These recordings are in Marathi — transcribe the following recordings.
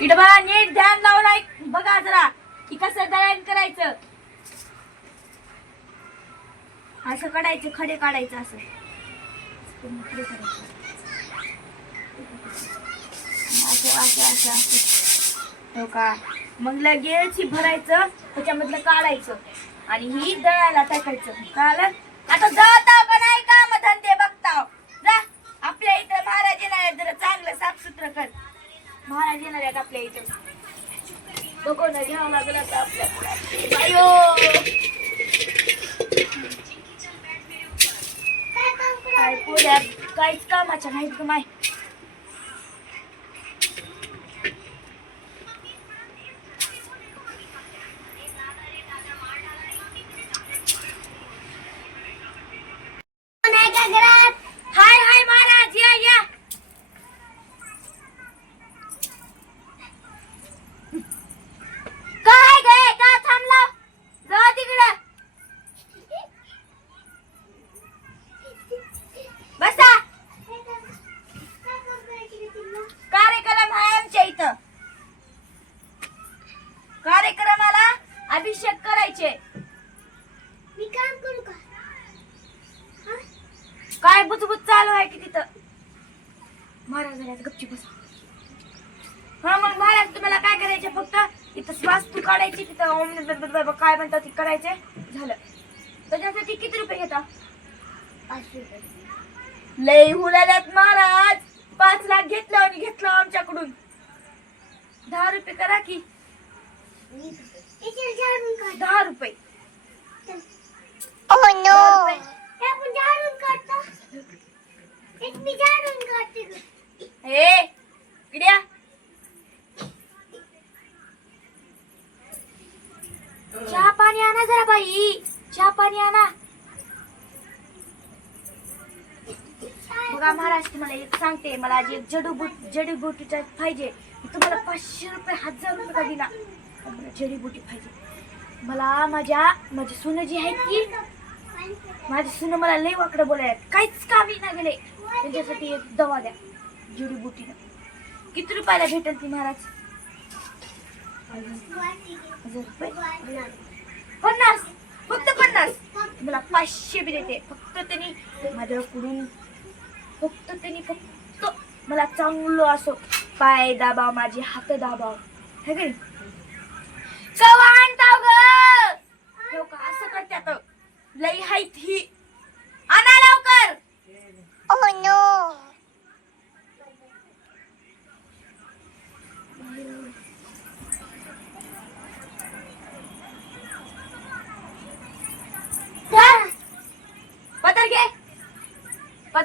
इकडे बघा नीट ध्यान लावून ऐक. बघा जरा की कसं दळण करायचं. असं काढायचं खडे काढायचं असं. खडे असं असं असं असं. हो का? मग लगेच ही भरायचं त्याच्यामधलं काढायचं. आणि ही दळायला टाकायचं. कळालं? आता दळताव का नाही काम धंदे बघताव जा आपल्या इथं महाराज येणार आहेत जरा चांगलं साफसुथरं कर महाराज येणार आहेत आपल्या इथं. बघू ना घ्यावं लागलं आता आपल्याला. बायो! काय पोऱ्या काहीच कामाच्या नाहीत का माय हाय हाय महाराज या या काय गे का थांबला जा तिकडं बसा कार्यक्रम आहे आमच्या इथं कार्यक्रमाला अभिषेक करायचे मी काम करू का काय बुचबुच चालू आहे की तिथं? महाराज गपची बसा. हा मग महाराज तुम्हाला काय करायचे फक्त? इथं वास्तू काढायची तिथं ओम काय म्हणतात ते करायचे? झालं. त्याच्यासाठी किती रुपये घेता? पाचशे रुपये. लय हुलाल्यात महाराज. पाच लाख घेतलं आणि घेतलं आमच्याकडून. दहा रुपये करा की. दहा रुपये. ओ नो रुपये. इड्या चहा पाणी आणा जरा बाई. चहा पाणी आणा. बघा महाराज तुम्हाला एक सांगते मला आज एक जडीबूट जडीबुटीचा पाहिजे तुम्हाला पाचशे रुपये हजार रुपये का दिला मला जडीबुटी पाहिजे. मला माझ्या माझी सुनं जी आहेत की माझी सुनं मला लई वाकडं बोलायला काहीच कामी ना गेले. त्यांच्यासाठी एक दवा द्या. जडीबुटीनं किती रुपयाला भेटेल ती महाराज? हजार रुपये? पन्नास. फक्त पन्नास? मला पाचशे बी देते. फक्त त्यांनी माझ्याकडून फक्त त्यांनी फक्त मला चांगलं असो पाय दाबा माझे हात दाबा हे हो का नाही? ग असं करत्यात लई हाईत ही.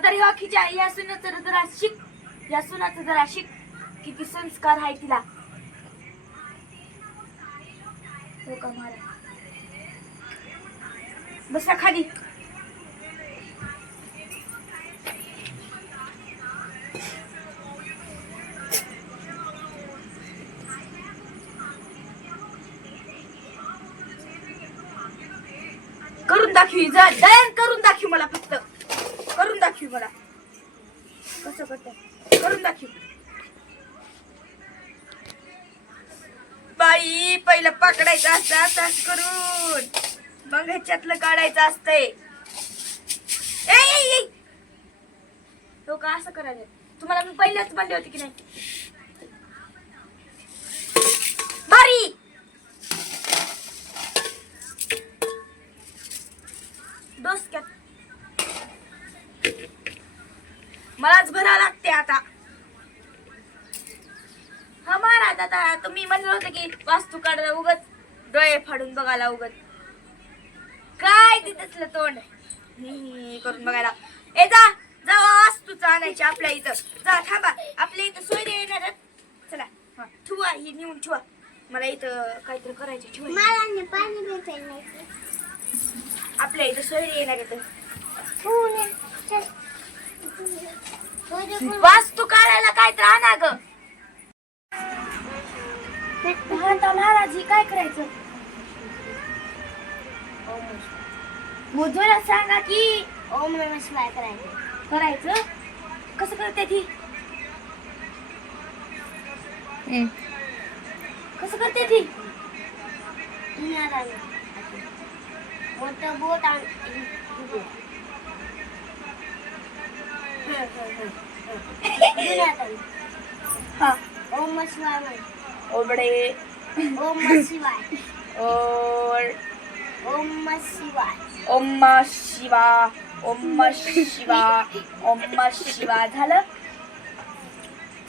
पदर वाखीच्या खिच्या या सुनाचं जरा शिक. या सुनाचं जरा शिक. किती संस्कार आहे तिला. हो का महाराज बसा खाली. करून दाखवी जा दयन करून दाखवी मला फक्त. दाखवी मला कसं करत? करून दाखव. बाई पहिलं पकडायचं असतं तस करून. मग ह्याच्यातलं काढायचं असतंय. ए, का असं करायचं तुम्हाला मी पहिल्याच म्हणले होते की नाही? भारी मलाच भरा लागते आता. हा महाराज आता तुम्ही म्हणलं होतं की वास्तू काढायला उगत डोळे फाडून बघायला उगत काय तिथलं तोंड? करून बघायला. ए जा जा वास्तूचं आणायची आपल्या इथं. जा थांबा. आपल्या इथं सोयरे येणार. चला हा ठेवा ही नेऊन ठेवा. मला इथं काहीतरी करायचं ठेवा. पाणी आपल्या इथं सोयरे येणार आहेत पण- वास्तू काढायला काय तर आणा ग? महाराज महाराज ही काय करायचं? मुजोला सांगा की ओम नमः शिवाय करायचं. करायचं. कसं करते ती? कसं करते ती? मोठं बोट आण हा. ओम शिवाय. म्हण ओबडे. ओम शिवाय. ओर ओम शिवाय. ओम्मा शिवा. ओम्मा शिवा. ओम्मा शिवा. झालं?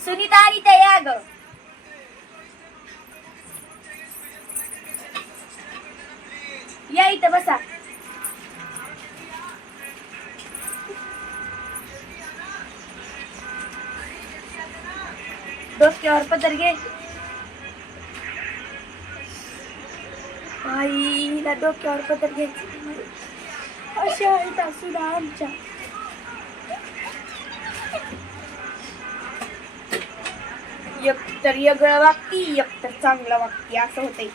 सुनीता आणि तया ग. या इथं बसा. Dört yavru patar guys. आईला डोक्यावर पदर घ्यायची अशा आहेत असून आमच्या एकतर यगळं वागती एकतर चांगलं वागती असं होतंय.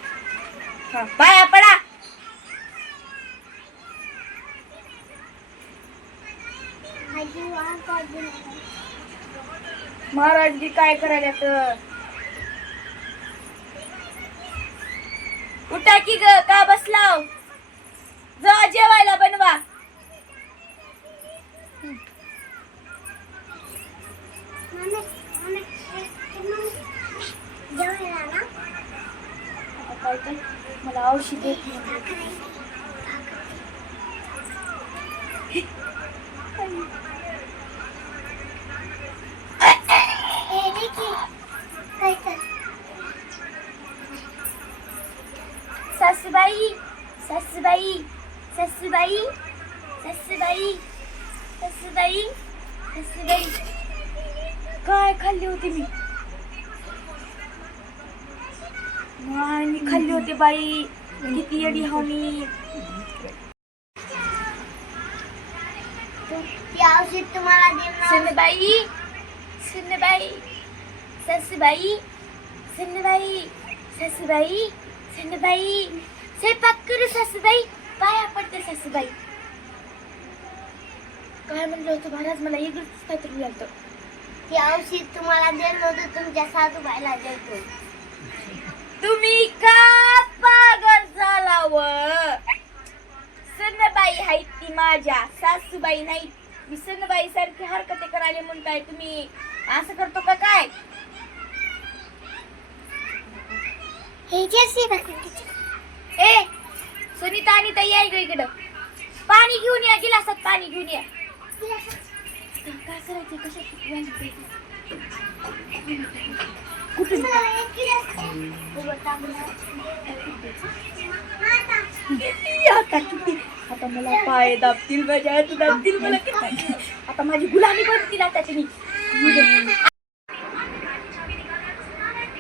हा, पाया पडा. I do want to नका. महाराजजी काय करायला तर उठा की ग का बसलाव? जा जेवायला बनवा. मला औषध देत नाही. का करायचं? ए, निकी, काय कर? सासूबाई सासूबाई सासूबाई सासूबाई सासूबाई सासूबाई काय खाल्ली होती मी? आणि खाल्ली होती बाई. किती येडी हो मी ती औषध तुम्हाला देणार. सुनबाई सुनबाई सासूबाई सुनबाई सासूबाई सुनबाई. स्वयंपाक करू सासूबाई. पाया पडते सासूबाई. काय म्हणलं होतं महाराज? मला वेगळंच काहीतरी लागतं ती औषध तुम्हाला दिलं होतं तुमच्या सासूबाईला देतो तुम्ही का पागल झाला व सनबाई हाय ती माझ्या सासूबाई नाही. मी सनबाई सारखी हरकते करायला म्हणताय तुम्ही. असं करतो का काय? हे बघ ए सुनीता आणि ताई इकडं. पाणी घेऊन या गिलासात पाणी घेऊन या. काय करायचं कशात कुठून आता मला पाय दाबतील माझ्या हात दाबतील मला आता माझी गुलामी बनतील आता तुम्ही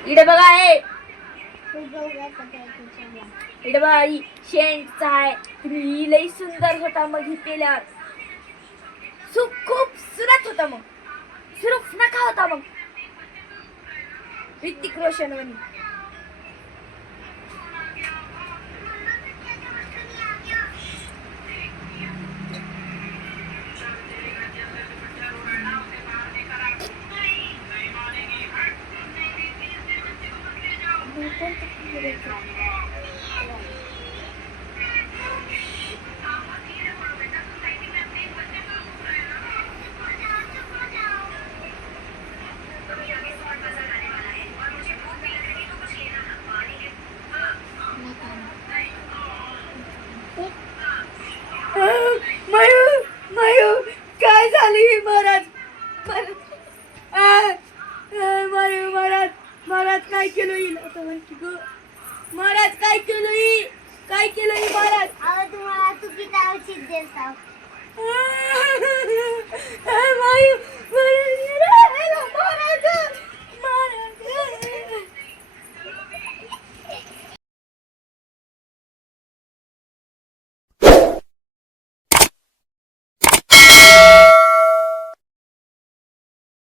इकडे बघा हे. इकडे बघा ही शेंटचा आहे. तुम्ही लई सुंदर होता मग ही पेल्यावर सु खूप सुरत होता मग सुरफ नका होता मग ऋतिक रोशन वनी मयूर